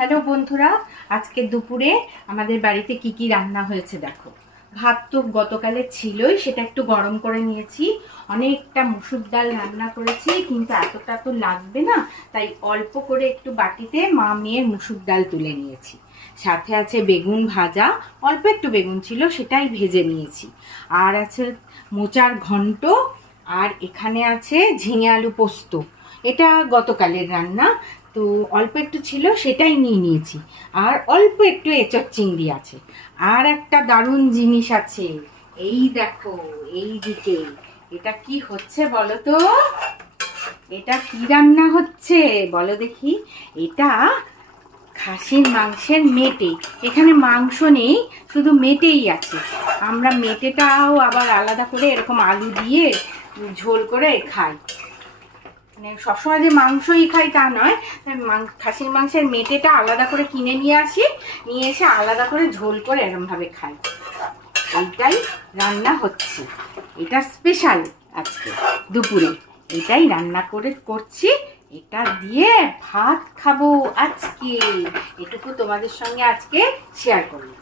Hello বন্ধুরা, আজকে দুপুরে আমাদের বাড়িতে কি কি রান্না হয়েছে দেখো। ভাত তো গতকালে ছিলই, সেটা একটু গরম করে নিয়েছি। অনেকটা মুসুর ডাল রান্না করেছি, কিন্তু এতটা তো লাগবে না, তাই অল্প করে একটু বাটিতে মা মেয়ের মুসুর ডাল তুলে নিয়েছি। সাথে আছে বেগুন ভাজা, অল্প একটু বেগুন ছিল সেটাই ভেজে নিয়েছি। আর আছে মোচার ঘন্ট, আর এখানে আছে ঝিঙে আলু পোস্ত। এটা গতকালের রান্না, তো অল্প একটু ছিল সেটাই নিয়ে নিয়েছি। আর অল্প একটু এঁচোড় চিংড়ি আছে। আর একটা দারুণ জিনিস আছে, এই দেখো, এই দিকে। এটা কি হচ্ছে বলো তো? এটা কি রান্না হচ্ছে বলো দেখি? এটা খাসির মাংসের মেটে। এখানে মাংস নেই, শুধু মেটেই আছে। আমরা মেটেটাও আবার আলাদা করে এরকম আলু দিয়ে ঝোল করে খাই। মানে সবসময় যে মাংসই খাই তা নয়, খাসির মাংসের মেটেটা আলাদা করে কিনে নিয়ে আসি, নিয়ে এসে আলাদা করে ঝোল করে এরমভাবে খাই। এইটাই রান্না হচ্ছে, এটা স্পেশাল আজকে দুপুরে। এটাই রান্না করছি, এটা দিয়ে ভাত খাবো আজকে। এটুকু তোমাদের সঙ্গে আজকে শেয়ার করলাম।